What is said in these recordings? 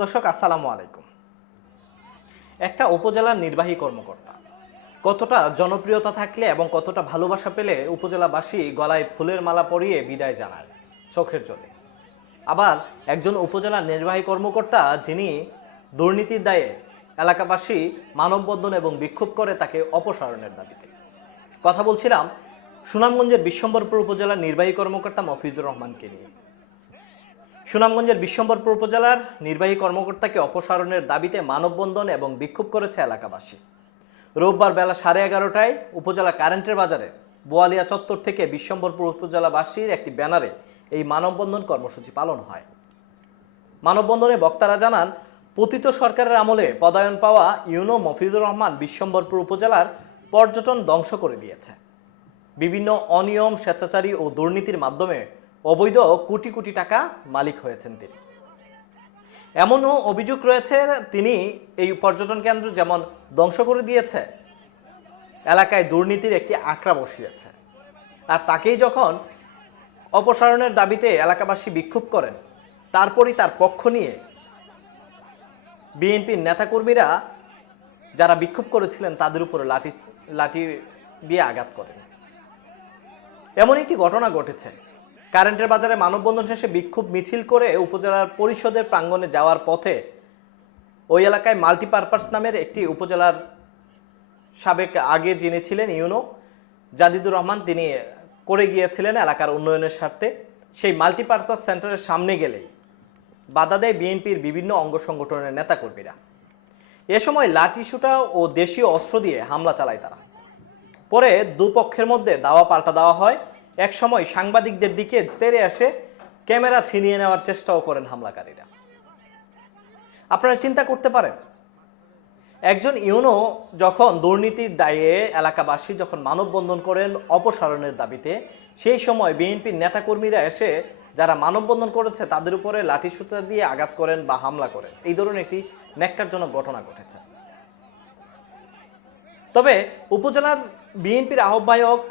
দর্শক আসসালামু আলাইকুম। একটা উপজেলার নির্বাহী কর্মকর্তা কতটা জনপ্রিয়তা থাকলে এবং কতটা ভালোবাসা পেলে উপজেলাবাসী গলায় ফুলের মালা পরিয়ে বিদায় জানায় চোখের জলে। আবার একজন উপজেলার নির্বাহী কর্মকর্তা যিনি দুর্নীতির দায়ে এলাকাবাসী মানববন্ধন এবং বিক্ষোভ করে তাকে অপসারণের দাবিতে। কথা বলছিলাম সুনামগঞ্জের বিশ্বম্বরপুর উপজেলার নির্বাহী কর্মকর্তা মফিজুর রহমানকে নিয়ে। সুনামগঞ্জের বিশ্বম্বরপুর উপজেলার নির্বাহী কর্মকর্তাকে অপসারণের দাবিতে মানববন্ধন এবং বিক্ষোভ করেছে এলাকাবাসী। রোববার বেলা 11:30টায় উপজেলা কারেন্টের বাজারের বোয়ালিয়া চত্বর থেকে বিশ্বম্বরপুর উপজেলাবাসীর একটি ব্যানারে এই মানববন্ধন কর্মসূচি পালন হয়। মানববন্ধনে বক্তারা জানান, পতিত সরকারের আমলে পদায়ন পাওয়া ইউনো মফিজুর রহমান বিশ্বম্বরপুর উপজেলার পর্যটন ধ্বংস করে দিয়েছে। বিভিন্ন অনিয়ম, স্বেচ্ছাচারী ও দুর্নীতির মাধ্যমে অবৈধ কোটি কোটি টাকা মালিক হয়েছেন তিনি। এমনও অভিযোগ রয়েছে তিনি এই পর্যটন কেন্দ্র যেমন ধ্বংস করে দিয়েছে, এলাকায় দুর্নীতির একটি আঁকড়া বসিয়েছে। আর তাকেই যখন অপসারণের দাবিতে এলাকাবাসী বিক্ষোভ করেন, তারপরই তার পক্ষ নিয়ে বিএনপির নেতাকর্মীরা যারা বিক্ষোভ করেছিলেন তাদের উপরে লাঠি দিয়ে আঘাত করেন। এমন একটি ঘটনা ঘটেছে। কারেন্টের বাজারে মানববন্ধন শেষে বিক্ষোভ মিছিল করে উপজেলার পরিষদের প্রাঙ্গণে যাওয়ার পথে ওই এলাকায় মাল্টিপারপাস নামের একটি উপজেলার সাবেক আগে যিনি ছিলেন ইউনো জাদিদুর রহমান, তিনি করে গিয়েছিলেন এলাকার উন্নয়নের স্বার্থে। সেই মাল্টিপারপাস সেন্টারের সামনে গেলেই বাধা দেয় বিএনপির বিভিন্ন অঙ্গ সংগঠনের নেতাকর্মীরা। এ সময় লাঠিসোঁটা ও দেশীয় অস্ত্র দিয়ে হামলা চালায় তারা। পরে দুপক্ষের মধ্যে দাওয়া পাল্টা দেওয়া হয়। এক সময় সাংবাদিকদের দিকে তেড়ে আসে ক্যামেরা ছিনিয়ে নেওয়ার চেষ্টাও করেন হামলাকারীরা। আপনারা চিন্তা করতে পারেন, একজন ইউনো যখন দুর্নীতির দায়ে এলাকাবাসী যখন মানববন্ধন করেন অপসারণের দাবিতে, সেই সময় বিএনপির নেতাকর্মীরা এসে যারা মানববন্ধন করেছে তাদের উপরে লাঠিসোঁটা দিয়ে আঘাত করেন বা হামলা করেন। এই ধরনের একটি ন্যাক্কারজনক ঘটনা ঘটেছে। তবে উপজেলার বিএনপির আহ্বায়ক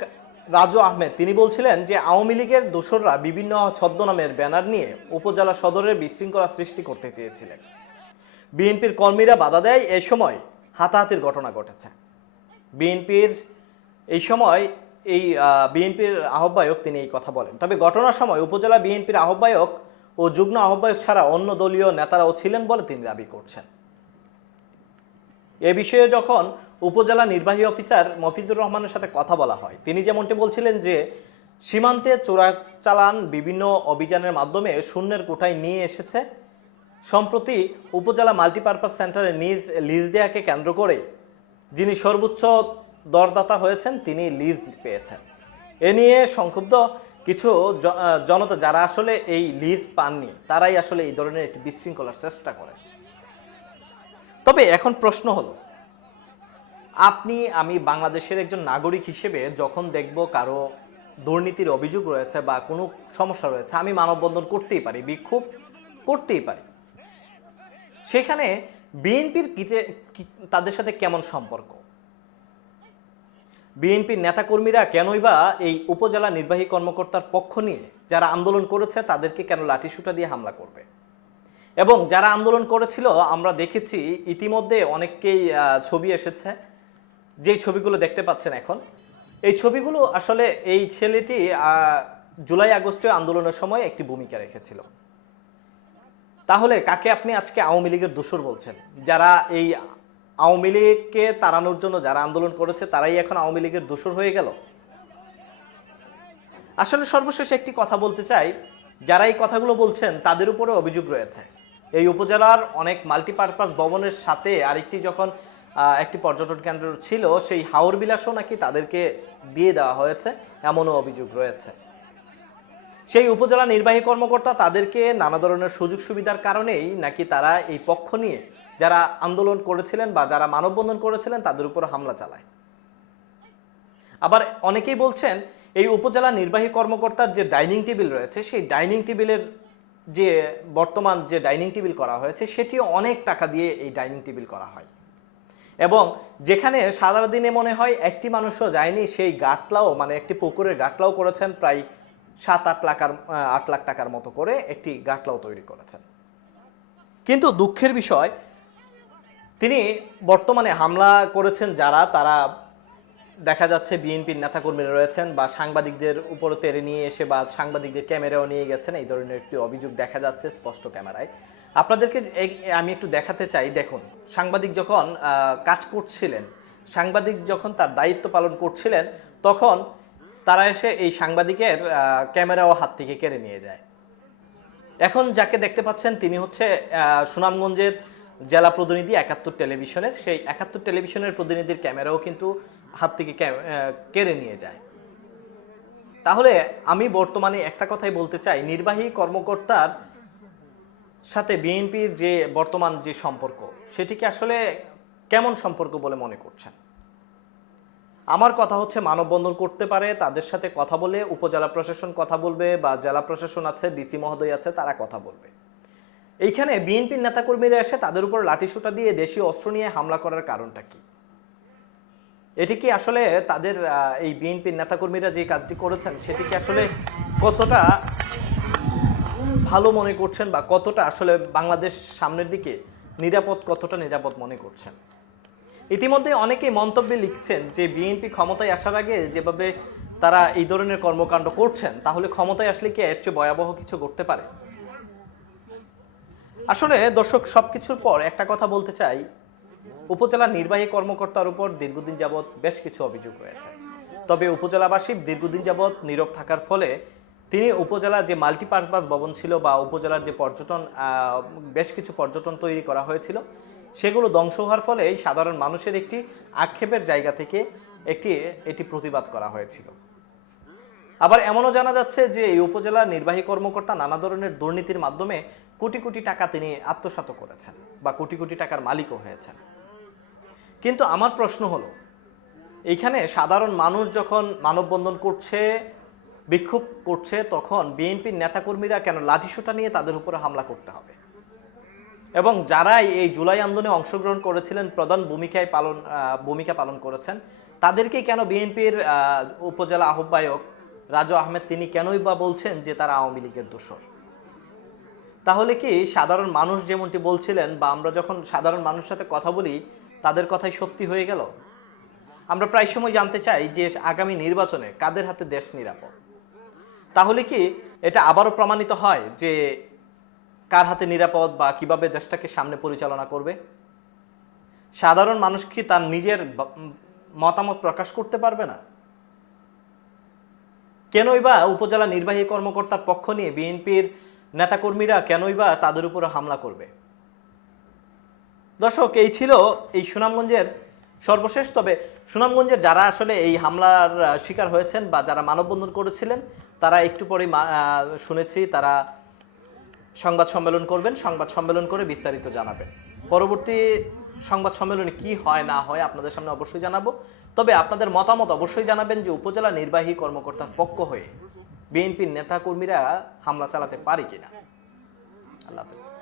রাজু আহমেদ তিনি বলছিলেন যে আওয়ামী লীগের দোসররা বিভিন্ন ছদ্মনামের ব্যানার নিয়ে উপজেলা সদরের বিশৃঙ্খলা সৃষ্টি করতে চেয়েছিলেন। বিএনপির কর্মীরা বাধা দেয়। এই সময় হাতাহাতির ঘটনা ঘটেছে। বিএনপির আহ্বায়ক তিনি এই কথা বলেন। তবে ঘটনার সময় উপজেলা বিএনপির আহ্বায়ক ও যুগ্ম আহ্বায়ক ছাড়া অন্য দলীয় নেতারাও ছিলেন বলে তিনি দাবি করছেন। এ বিষয়ে যখন উপজেলা নির্বাহী অফিসার মফিজুর রহমানের সাথে কথা বলা হয়, তিনি যেমনটি বলছিলেন যে সীমান্তে চোরাচালান বিভিন্ন অভিযানের মাধ্যমে শূন্যের কোঠায় নিয়ে এসেছে। সম্প্রতি উপজেলা মাল্টিপারপাস সেন্টারে লিজ দেয়াকে কেন্দ্র করে যিনি সর্বোচ্চ দরদাতা হয়েছেন তিনি লিজ পেয়েছেন। এ নিয়ে সংক্ষুব্ধ কিছু জনতা যারা আসলে এই লিজ পাননি, তারাই আসলে এই ধরনের একটি বিশৃঙ্খলার চেষ্টা করে। তবে এখন প্রশ্ন হলো, আমি বাংলাদেশের একজন নাগরিক হিসেবে যখন দেখব কারো দুর্নীতির অভিযোগ রয়েছে বা কোনো সমস্যা রয়েছে, আমি মানববন্ধন করতেই পারি, বিক্ষোভ করতেই পারি। সেখানে বিএনপির তাদের সাথে কেমন সম্পর্ক? বিএনপির নেতাকর্মীরা কেনই বা এই উপজেলা নির্বাহী কর্মকর্তার পক্ষ নিয়ে যারা আন্দোলন করেছে তাদেরকে কেন লাঠিসোঁটা দিয়ে হামলা করবে? এবং যারা আন্দোলন করেছিল আমরা দেখেছি ইতিমধ্যে অনেককেই ছবি এসেছে, যেই ছবিগুলো দেখতে পাচ্ছেন এখন। এই ছবিগুলো আসলে এই ছেলেটি জুলাই আগস্টে আন্দোলনের সময় একটি ভূমিকা রেখেছিল। তাহলে কাকে আপনি আজকে আওয়ামী লীগের দোসর বলছেন? যারা এই আওয়ামী লীগকে তাড়ানোর জন্য যারা আন্দোলন করেছে তারাই এখন আওয়ামী লীগের দোসর হয়ে গেল? আসলে সর্বশেষ একটি কথা বলতে চাই, যারা এই কথাগুলো বলছেন তাদের উপরে অভিযোগ রয়েছে। এই উপজেলার অনেক মাল্টিপারপাস ভবনের সাথে আরেকটি যখন একটি পর্যটন কেন্দ্র ছিল, সেই হাওর বিলাসও নাকি তাদেরকে দিয়ে দেওয়া হয়েছে, এমনও অভিযোগ রয়েছে। সেই উপজেলা নির্বাহী কর্মকর্তা তাদেরকে নানা ধরনের সুযোগ সুবিধার কারণেই নাকি তারা এই পক্ষ নিয়ে যারা আন্দোলন করেছিলেন বা যারা মানববন্ধন করেছিলেন তাদের উপর হামলা চালায়। আবার অনেকেই বলছেন এই উপজেলা নির্বাহী কর্মকর্তার যে ডাইনিং টেবিল রয়েছে, সেই ডাইনিং টেবিলের যে বর্তমান যে ডাইনিং টেবিল করা হয়েছে সেটিও অনেক টাকা দিয়ে এই ডাইনিং টেবিল করা হয়। এবং যেখানে সারা দিনে মনে হয় একটি মানুষও যায়নি, সেই গাটলাও মানে একটি পুকুরের গাটলাও করেছেন প্রায় 8 লাখ টাকার মতো করে একটি গাটলাও তৈরি করেছেন। কিন্তু দুঃখের বিষয়, তিনি বর্তমানে হামলা করেছেন যারা, তারা দেখা যাচ্ছে বিএনপির নেতাকর্মীরা রয়েছেন বা সাংবাদিকদের উপরে তেড়ে নিয়ে এসে বা সাংবাদিকদের ক্যামেরাও নিয়ে গেছেন, এই ধরনের একটি অভিযোগ দেখা যাচ্ছে স্পষ্ট ক্যামেরায়। আপনাদেরকে আমি একটু দেখাতে চাই। দেখুন, সাংবাদিক যখন কাজ করছিলেন, সাংবাদিক যখন তার দায়িত্ব পালন করছিলেন, তখন তারা এসে এই সাংবাদিকের ক্যামেরাও হাত থেকে কেড়ে নিয়ে যায়। এখন যাকে দেখতে পাচ্ছেন তিনি হচ্ছে সুনামগঞ্জের জেলা প্রতিনিধি 71 টেলিভিশনের। সেই 71 টেলিভিশনের প্রতিনিধির ক্যামেরাও কিন্তু হাত থেকে কেড়ে নিয়ে যায়। তাহলে আমি বর্তমানে একটা কথাই বলতে চাই, নির্বাহী কর্মকর্তার সাথে বিএনপির যে বর্তমান যে সম্পর্ক, সেটিকে আসলে কেমন সম্পর্ক বলে মনে করছেন? আমার কথা হচ্ছে, মানববন্ধন করতে পারে, তাদের সাথে কথা বলে উপজেলা প্রশাসন কথা বলবে বা জেলা প্রশাসন আছে, ডিসি মহোদয় আছে, তারা কথা বলবে। এইখানে বিএনপির নেতাকর্মীরা এসে তাদের উপর লাঠিসোঁটা দিয়ে দেশীয় অস্ত্র নিয়ে হামলা করার কারণটা কি? এটি কি আসলে তাদের এই বিএনপির নেতাকর্মীরা যে কাজটি করেছেন সেটি কি আসলে কতটা ভালো মনে করছেন বা কতটা আসলে বাংলাদেশ সামনের দিকে কতটা নিরাপদ মনে করছেন? ইতিমধ্যে অনেকেই মন্তব্যে লিখছেন যে বিএনপি ক্ষমতায় আসার আগে যেভাবে তারা এই ধরনের কর্মকাণ্ড করছেন, তাহলে ক্ষমতায় আসলে কি এর চেয়ে ভয়াবহ কিছু করতে পারে? আসলে দর্শক, সবকিছুর পর একটা কথা বলতে চাই, উপজেলা নির্বাহী কর্মকর্তার উপর দীর্ঘদিন যাবৎ বেশ কিছু অভিযোগ রয়েছে। তবে উপজেলাবাসী দীর্ঘদিন যাবৎ নীরব থাকার ফলে তিনি উপজেলার যে মাল্টিপারপাস ভবন ছিল বা উপজেলার যে বেশ কিছু পর্যটন তৈরি করা হয়েছিল, সেগুলো ধ্বংস হওয়ার ফলে সাধারণ মানুষের একটি আক্ষেপের জায়গা থেকে এটি প্রতিবাদ করা হয়েছিল। আবার এমনও জানা যাচ্ছে যে এই উপজেলা নির্বাহী কর্মকর্তা নানা ধরনের দুর্নীতির মাধ্যমে কোটি কোটি টাকা তিনি আত্মসাৎ করেছেন বা কোটি কোটি টাকার মালিকও হয়েছেন। কিন্তু আমার প্রশ্ন হলো, এইখানে সাধারণ মানুষ যখন মানববন্ধন করছে, বিক্ষোভ করছে, তখন বিএনপির নেতাকর্মীরা কেন লাঠিসোঁটা নিয়ে তাদের উপরে হামলা করতে হবে? এবং যারা এই জুলাই আন্দোলনে অংশগ্রহণ করেছিলেন, প্রধান ভূমিকা পালন করেছেন, তাদেরকে কেন বিএনপির উপজেলা আহ্বায়ক রাজু আহমেদ তিনি কেনই বা বলছেন যে তারা আওয়ামী লীগের দোসর? তাহলে কি সাধারণ মানুষ যেমনটি বলছিলেন বা আমরা যখন সাধারণ মানুষের সাথে কথা বলি তাদের কথাই সত্যি হয়ে গেল? আমরা প্রায় সময় জানতে চাই যে আগামী নির্বাচনে কাদের হাতে দেশ নিরাপদ। তাহলে কি এটা আবারও প্রমাণিত হয় যে কার হাতে নিরাপদ বা কিভাবে দেশটাকে সামনে পরিচালনা করবে? সাধারণ মানুষ কি তার নিজের মতামত প্রকাশ করতে পারবে না? কেনই বা উপজেলা নির্বাহী কর্মকর্তার পক্ষ নিয়ে বিএনপির নেতাকর্মীরা কেনই বা তাদের উপরে হামলা করবে? দর্শক, এই ছিল এই সুনামগঞ্জের সর্বশেষ। তবে সুনামগঞ্জের যারা আসলে এই হামলার শিকার হয়েছেন বা যারা মানববন্ধন করেছিলেন, তারা একটু পরেই শুনেছি তারা সংবাদ সম্মেলন করবেন। সংবাদ সম্মেলন করে বিস্তারিত জানাবেন। পরবর্তী সংবাদ সম্মেলনে কি হয় না হয় আপনাদের সামনে অবশ্যই জানাবো। তবে আপনাদের মতামত অবশ্যই জানাবেন যে উপজেলা নির্বাহী কর্মকর্তার পক্ষ হয়ে বিএনপির নেতাকর্মীরা হামলা চালাতে পারে কিনা। আল্লাহ হাফেজ।